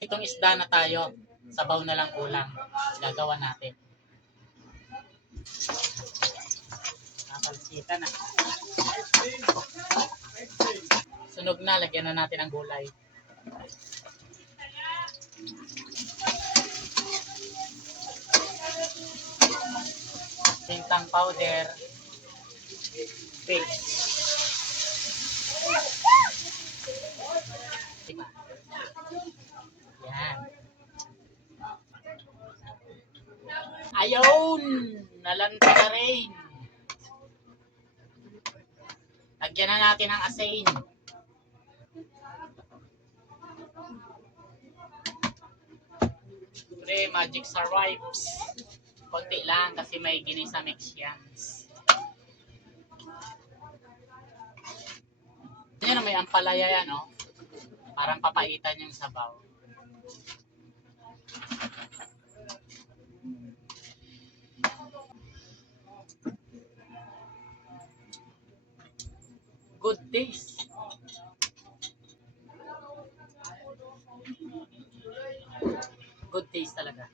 Itong isda na tayo, sabaw na lang kulang. Gagawa natin. Nakalsita na. Sunog na, lagyan na natin ang gulay. Pintang powder. Paste. Diba? Yan. Ayun! Nalanta na rin. Lagyan na natin ang asin. Siyempre, magic saripes. Konti lang kasi may ginisa mix yan. Yan, may ampalaya yan, no? Parang papaitan yung sabaw. Good taste. Good taste talaga.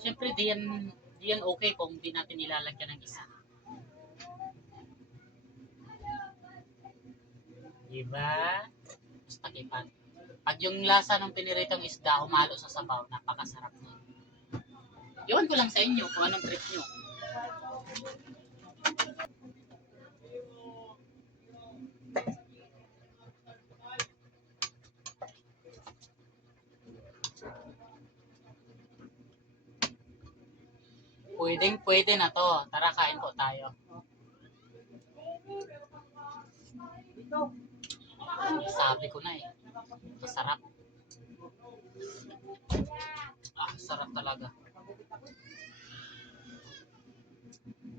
Siyempre, di yan okay kung di natin nilalagyan ng isa. Diba? Basta kipan. Pag yung lasa ng piniritong isda humalo sa sabaw, napakasarap nun. Iwan ko lang sa inyo kung anong trip nyo. Pwede na to. Tara, kain po tayo. Sabi ko na eh. Masarap. Sarap talaga.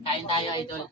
Kain tayo, idol.